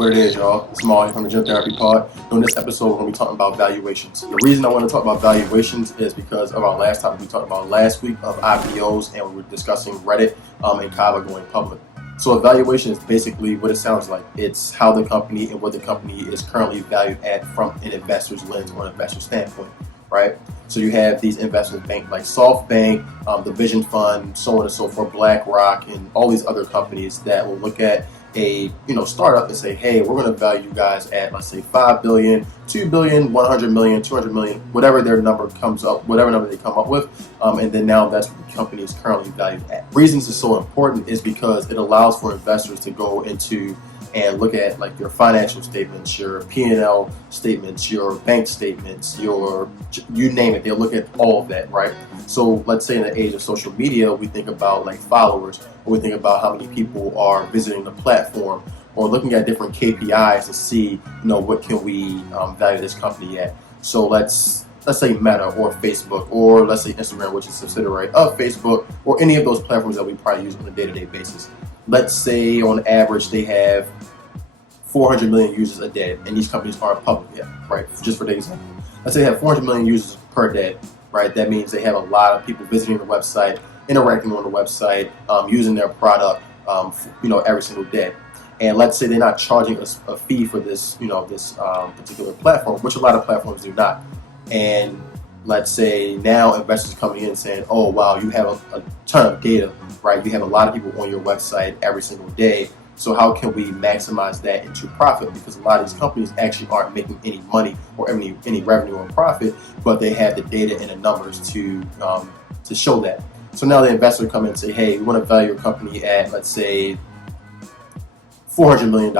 What it is, y'all. It's Molly from the Gym Therapy Pod. In this episode, we're going to be talking about valuations. The reason I want to talk about valuations is because of our last topic we talked about last week of IPOs, and we were discussing Reddit and Kava going public. So a valuation is basically what it sounds like. It's how the company and what the company is currently valued at from an investor's lens or an investor standpoint, right? So you have these investment banks like SoftBank, the Vision Fund, so on and so forth, BlackRock, and all these other companies that will look at a startup and say, hey, we're going to value you guys at, let's say, 5 billion, 2 billion, 100 million, 200 million, whatever their number comes up, whatever number they come up with, and then now that's what the company is currently valued at. Reasons it's so important is because it allows for investors to go into and look at like your financial statements, your P&L statements, your bank statements, you name it. They'll look at all of that, right? So let's say in the age of social media, we think about like followers, or we think about how many people are visiting the platform, or looking at different KPIs to see, what can we value this company at. So let's say Meta or Facebook, or let's say Instagram, which is a subsidiary of Facebook, or any of those platforms that we probably use on a day-to-day basis. Let's say on average they have 400 million users a day, and these companies aren't public yet, right? Just for the example, let's say they have 400 million users per day, right? That means they have a lot of people visiting the website, interacting on the website, using their product, every single day. And let's say they're not charging us a fee for this, this particular platform, which a lot of platforms do not. And let's say now investors are coming in and saying, oh, wow, you have a ton of data, right? You have a lot of people on your website every single day. So how can we maximize that into profit? Because a lot of these companies actually aren't making any money or any revenue or profit, but they have the data and the numbers to show that. So now the investor come in and say, hey, we want to value your company at, let's say, $400 million,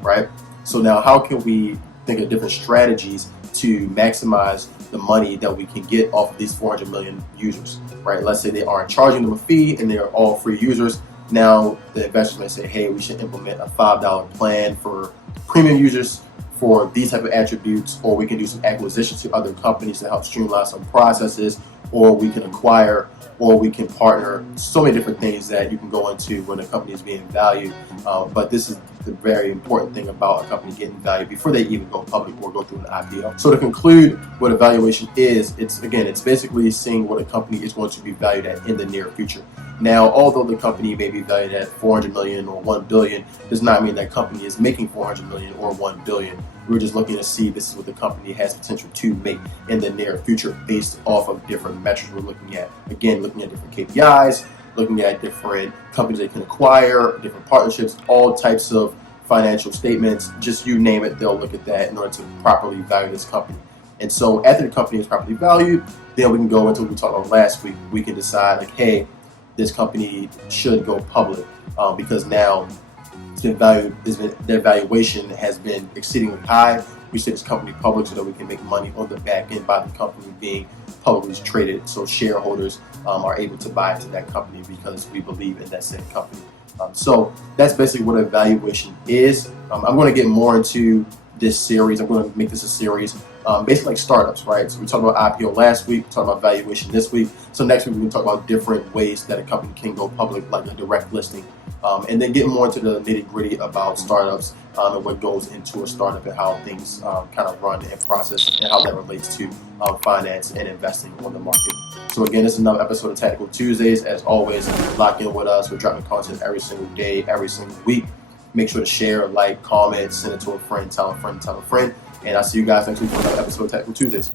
right? So now how can we think of different strategies to maximize the money that we can get off of these 400 million users, right? Let's say they aren't charging them a fee and they're all free users. Now the investors may say, hey, we should implement a $5 plan for premium users for these type of attributes, or we can do some acquisitions to other companies to help streamline some processes, or we can acquire, or we can partner. So many different things that you can go into when a company is being valued. But this is the very important thing about a company getting valued before they even go public or go through an IPO. So to conclude what a valuation is, it's basically seeing what a company is going to be valued at in the near future. Now, although the company may be valued at 400 million or 1 billion, does not mean that company is making 400 million or 1 billion. We're just looking to see this is what the company has potential to make in the near future based off of different metrics we're looking at. Again, looking at different KPIs, looking at different companies they can acquire, different partnerships, all types of financial statements, just you name it, they'll look at that in order to properly value this company. And so after the company is properly valued, then we can go into what we talked about last week. We can decide like, hey, this company should go public because now it's been valued, their valuation has been exceedingly high. We say this company public so that we can make money on the back end by the company being publicly traded, so shareholders are able to buy into that company because we believe in that same company. So that's basically what a valuation is. I'm going to get more into this series. I'm going to make this a series basically like startups, right? So we talked about IPO last week, we talked about valuation this week. So next week we're going to talk about different ways that a company can go public, like a direct listing, and then get more into the nitty gritty about startups and what goes into a startup and how things kind of run and process and how that relates to finance and investing on the market. So again, this is another episode of Tactical Tuesdays. As always, lock in with us. We're dropping content every single day, every single week. Make sure to share, like, comment, send it to a friend, tell a friend, tell a friend. And I'll see you guys next week for another episode of Tactical Tuesdays.